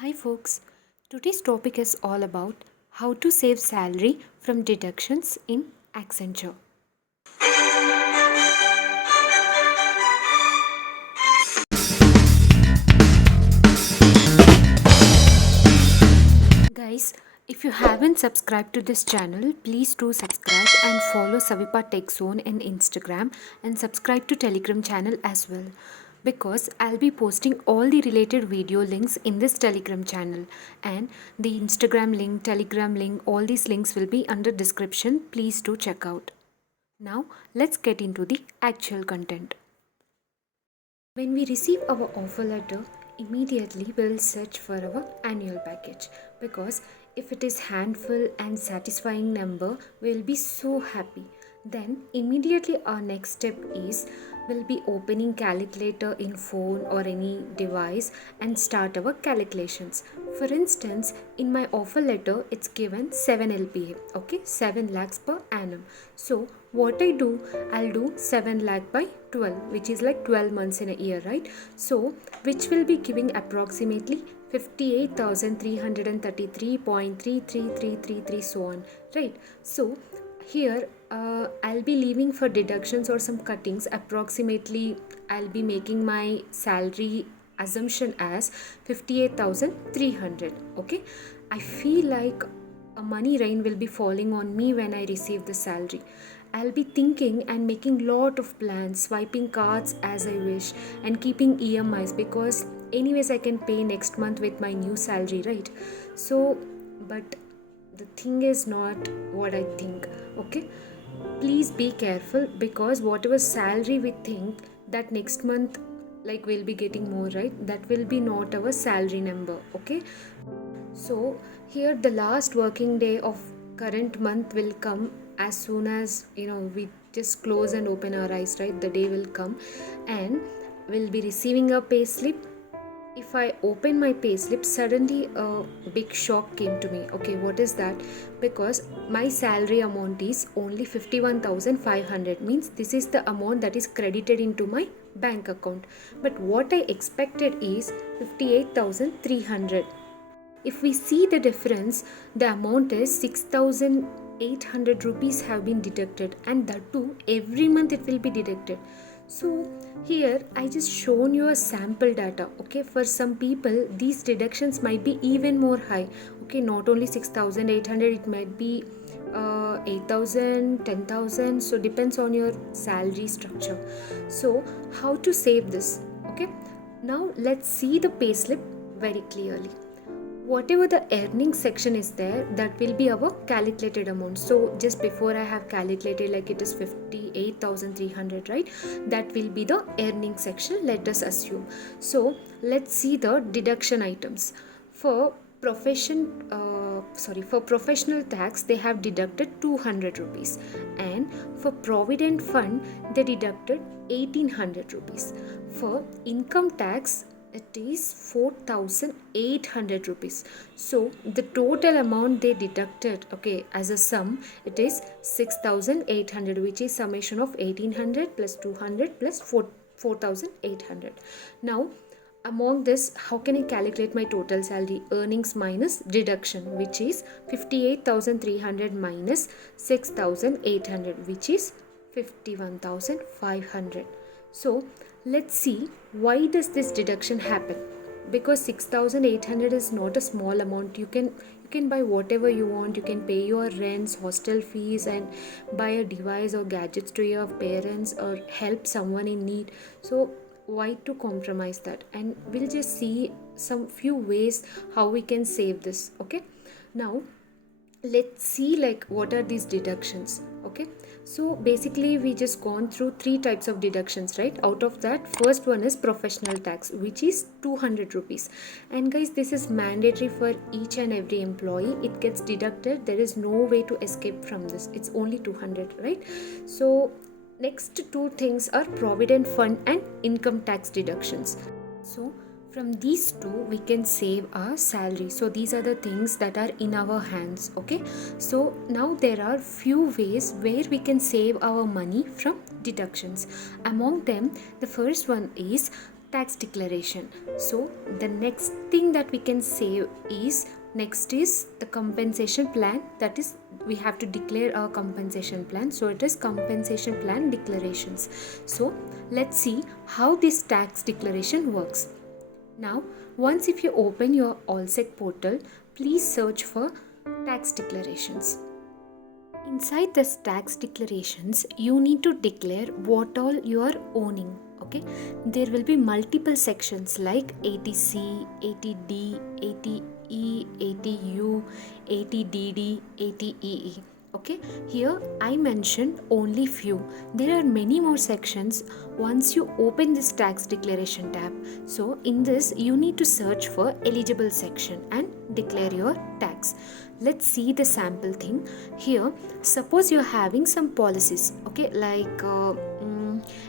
Hi folks, today's topic is all about how to save salary from deductions in Accenture. Guys, if you haven't subscribed to this channel, please do subscribe and follow Savipa Tech Zone in Instagram and subscribe to Telegram channel as well, because I'll be posting all the related video links in this Telegram channel, and the Instagram link, Telegram link, all these links will be under description. Please do check out. Now let's get into the actual content. When we receive our offer letter, immediately we'll search for our annual package, because if it is handful and satisfying number, we'll be so happy. Then immediately our next step is we'll be opening calculator in phone or any device and start our calculations. For instance, in my offer letter it's given 7 LPA, okay, 7 lakhs per annum. So what I'll do 7 lakh by 12, which is like 12 months in a year, right? So which will be giving approximately 58,333.33333, so on, right? So here I'll be leaving for deductions or some cuttings. Approximately I'll be making my salary assumption as 58,300. Okay, I feel like a money rain will be falling on me when I receive the salary. I'll be thinking and making lot of plans, swiping cards as I wish, and keeping EMIs, because anyways I can pay next month with my new salary, right? So but the thing is not what I think. Okay, please be careful, because whatever salary we think that next month like we'll be getting more, right, that will be not our salary number. Okay, so here the last working day of current month will come as soon as we just close and open our eyes, right? The day will come and we'll be receiving a payslip. If I open my payslip, suddenly a big shock came to me. Okay, what is that? Because my salary amount is only 51,500, means this is the amount that is credited into my bank account. But what I expected is 58,300. If we see the difference, the amount is 6,800 rupees have been deducted, and that too every month it will be deducted. So here I just shown you a sample data. Okay, for some people these deductions might be even more high. Okay, not only 6,800, it might be 8,000, 10,000. So depends on your salary structure. So how to save this? Okay, now let's see the payslip very clearly. Whatever the earning section is there, that will be our calculated amount. So just before I have calculated, like it is 58,300, right? That will be the earning section, let us assume. So let's see the deduction items. For for professional tax, they have deducted 200 rupees, and for provident fund they deducted 1800 rupees. For income tax it is 4,800 rupees. So the total amount they deducted, okay, as a sum, it is 6,800, which is summation of 1800 plus 200 plus 4,800. Now among this, how can I calculate my total salary? Earnings minus deduction, which is 58,300 minus 6,800, which is 51,500. So let's see, why does this deduction happen? Because 6,800 is not a small amount. You can buy whatever you want. You can pay your rents, hostel fees, and buy a device or gadgets to your parents, or help someone in need. So why to compromise that? And we'll just see some few ways how we can save this. Okay, now let's see like what are these deductions. Okay, so basically we just gone through three types of deductions, right? Out of that, first one is professional tax, which is 200 rupees. And guys, this is mandatory for each and every employee. It gets deducted. There is no way to escape from this. It's only 200, right? So next two things are provident fund and income tax deductions. So from these two we can save our salary. So these are the things that are in our hands. Okay, so now there are few ways where we can save our money from deductions. Among them, the first one is tax declaration. So the next thing that we can say is next is the compensation plan. That is, we have to declare our compensation plan. So it is compensation plan declarations. So let's see how this tax declaration works. Now, once if you open your AllSec portal, please search for tax declarations. Inside this tax declarations, you need to declare what all you are owning. Okay, there will be multiple sections like 80C, 80D, 80E, 80U, 80DD, 80EE. Okay, here I mentioned only few. There are many more sections once you open this tax declaration tab. So in this you need to search for eligible section and declare your tax. Let's see the sample thing. Here, suppose you're having some policies, okay, like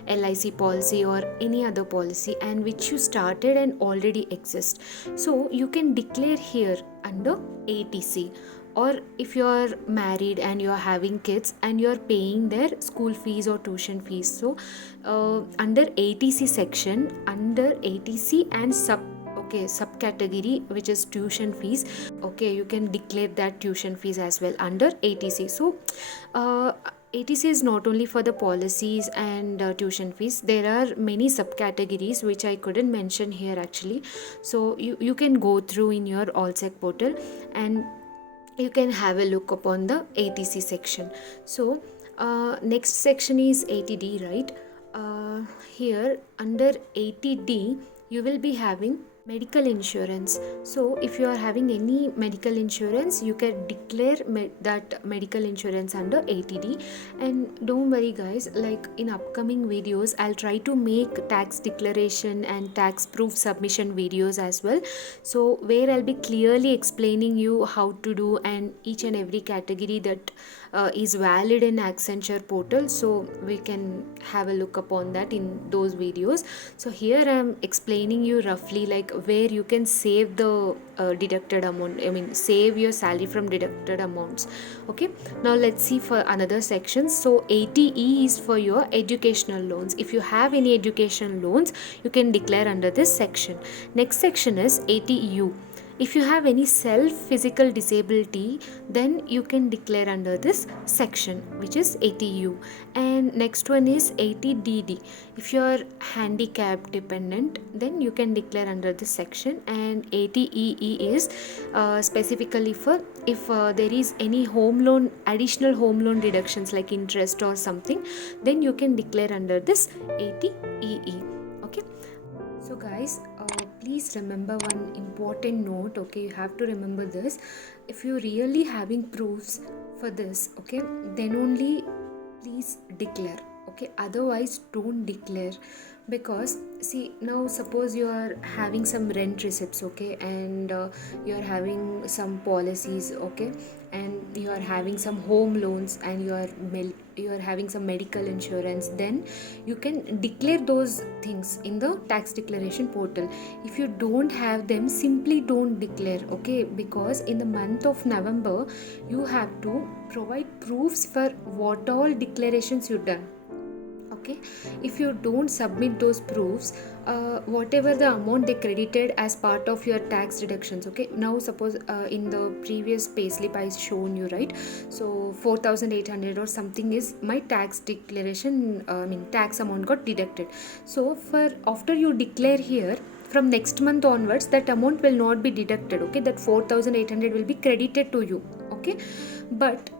LIC policy or any other policy, and which you started and already exist. So you can declare here under ATC. Or if you are married and you are having kids and you are paying their school fees or tuition fees, so under ATC section, under ATC and subcategory, which is tuition fees, okay, you can declare that tuition fees as well under ATC. So ATC is not only for the policies and tuition fees. There are many subcategories which I couldn't mention here actually. So you can go through in your AllSec portal and you can have a look upon the ATC section. So next section is 80D, right? Here under 80D you will be having medical insurance. So if you are having any medical insurance, you can declare that medical insurance under 80D. And don't worry guys, like in upcoming videos I'll try to make tax declaration and tax proof submission videos as well, so where I'll be clearly explaining you how to do and each and every category that is valid in Accenture portal. So we can have a look upon that in those videos. So here I'm explaining you roughly like where you can save the deducted amount, save your salary from deducted amounts. Okay, now let's see for another section. So 80E is for your educational loans. If you have any education loans, you can declare under this section. Next section is 80U. If you have any physical disability, then you can declare under this section, which is 80U. And next one is 80DD. If you are handicap dependent, then you can declare under this section. And 80EE is specifically for if there is any home loan, additional home loan deductions like interest or something, then you can declare under this 80EE. Okay. So guys, please remember one important note. Okay, you have to remember this. If you're really having proofs for this, okay, then only please declare. Okay, otherwise don't declare. Because see, now suppose you are having some rent receipts, okay, and you are having some policies, okay, and you are having some home loans and you are having some medical insurance, then you can declare those things in the tax declaration portal. If you don't have them, simply don't declare, okay, because in the month of November you have to provide proofs for what all declarations you've done. Okay, if you don't submit those proofs, whatever the amount they credited as part of your tax deductions, okay, now suppose in the previous payslip I shown you, right, so 4,800 or something is my tax declaration, tax amount got deducted. So for after you declare here, from next month onwards that amount will not be deducted, okay, that 4,800 will be credited to you. Okay, but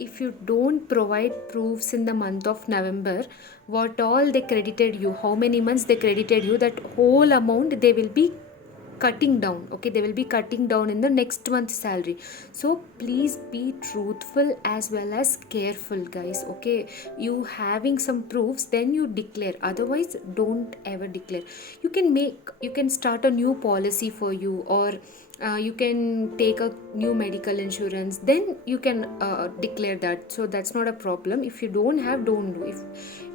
if you don't provide proofs in the month of November, what all they credited you, how many months they credited you, that whole amount they will be cutting down. Okay, they will be cutting down in the next month's salary. So please be truthful as well as careful, guys. Okay, you having some proofs, then you declare, otherwise don't ever declare. You can start a new policy for you, or you can take a new medical insurance, then you can declare that. So that's not a problem. If you don't have, don't do. If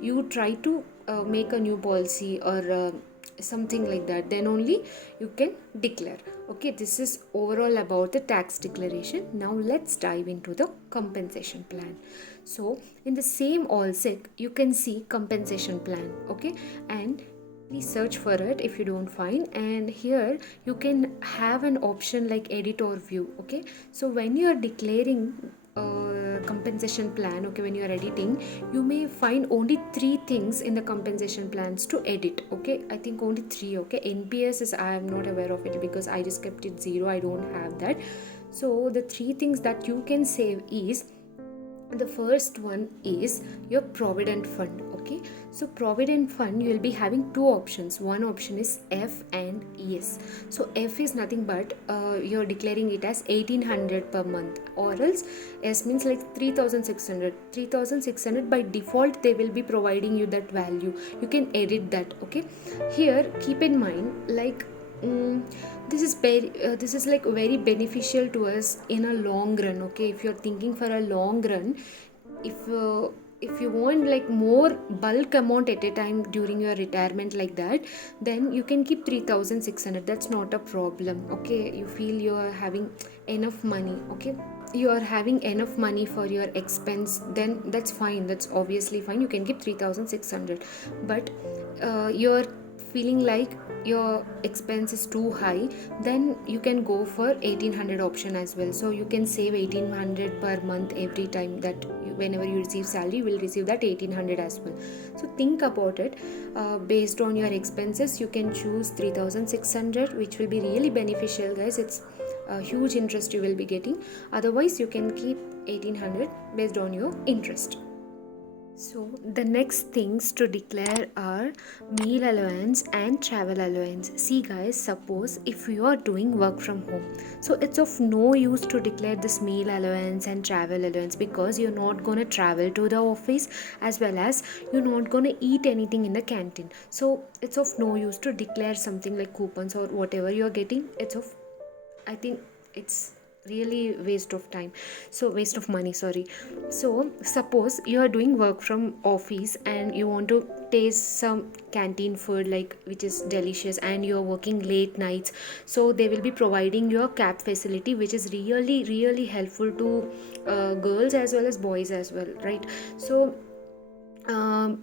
you try to make a new policy or something like that, then only you can declare. Okay, this is overall about the tax declaration. Now let's dive into the compensation plan. So in the same AllSec you can see compensation plan, okay, and please search for it if you don't find. And here you can have an option like edit or view. Okay, so when you are declaring compensation plan, okay, when you are editing, you may find only 3 things in the compensation plans to edit. Okay, I think only 3. Okay, NPS is, I am not aware of it because I just kept it 0, I don't have that. So the 3 things that you can save is, the first one is your provident fund. Okay, so provident fund, you will be having 2 options. One option is F and ES. So F is nothing but you're declaring it as 1800 per month, or else S means like 3600 by default. They will be providing you that value, you can edit that. Okay, here keep in mind like this is like very beneficial to us in a long run. Okay, if you're thinking for a long run, if you want like more bulk amount at a time during your retirement like that, then you can keep 3600. That's not a problem. Okay, you feel you are having enough money. Okay, you are having enough money for your expense, then that's fine, that's obviously fine, you can keep 3600. But you're feeling like your expense is too high, then you can go for 1800 option as well. So you can save 1800 per month every time that whenever you receive salary, you will receive that 1800 as well. So think about it. Based on your expenses, you can choose 3600, which will be really beneficial, guys. It's a huge interest you will be getting. Otherwise you can keep 1800 based on your interest. So the next things to declare are meal allowance and travel allowance. See guys, suppose if you are doing work from home, so it's of no use to declare this meal allowance and travel allowance because you're not gonna travel to the office, as well as you're not gonna eat anything in the canteen. So it's of no use to declare something like coupons or whatever you're getting. I think it's really waste of time, so waste of money, sorry. So suppose you are doing work from office and you want to taste some canteen food like which is delicious, and you are working late nights, so they will be providing you a cab facility, which is really helpful to girls as well as boys as well, right? So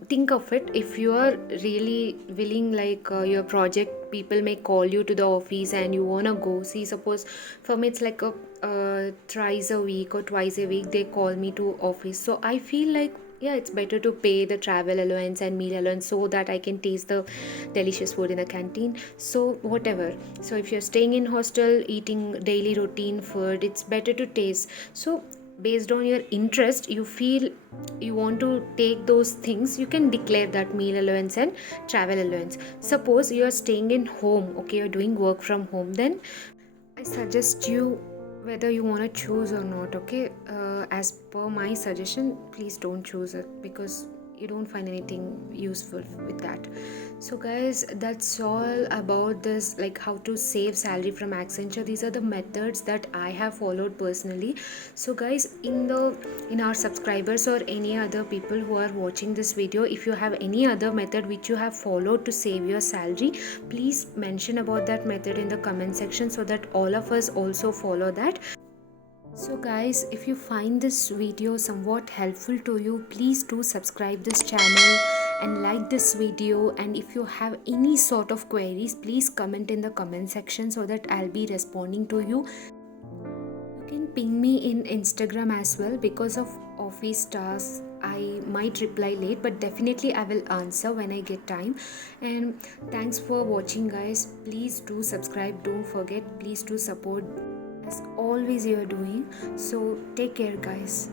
think of it, if you are really willing, like your project people may call you to the office and you wanna go. See, suppose for me it's like a thrice a week or twice a week they call me to office, so I feel like yeah, it's better to pay the travel allowance and meal allowance so that I can taste the delicious food in the canteen. So whatever, so if you're staying in hostel eating daily routine food, it's better to taste. So based on your interest, you feel you want to take those things, you can declare that meal allowance and travel allowance. Suppose you are staying in home, okay, you're doing work from home, then I suggest you whether you want to choose or not. Okay, as per my suggestion, please don't choose it because you don't find anything useful with that. So guys, that's all about this, like how to save salary from Accenture. These are the methods that I have followed personally. So guys, in our subscribers or any other people who are watching this video, if you have any other method which you have followed to save your salary, please mention about that method in the comment section so that all of us also follow that. So guys, if you find this video somewhat helpful to you, please do subscribe this channel and like this video. And if you have any sort of queries, please comment in the comment section so that I'll be responding to you. You can ping me in Instagram as well. Because of office tasks, I might reply late, but definitely I will answer when I get time. And thanks for watching guys. Please do subscribe, don't forget, please do support as always you are doing. So take care guys.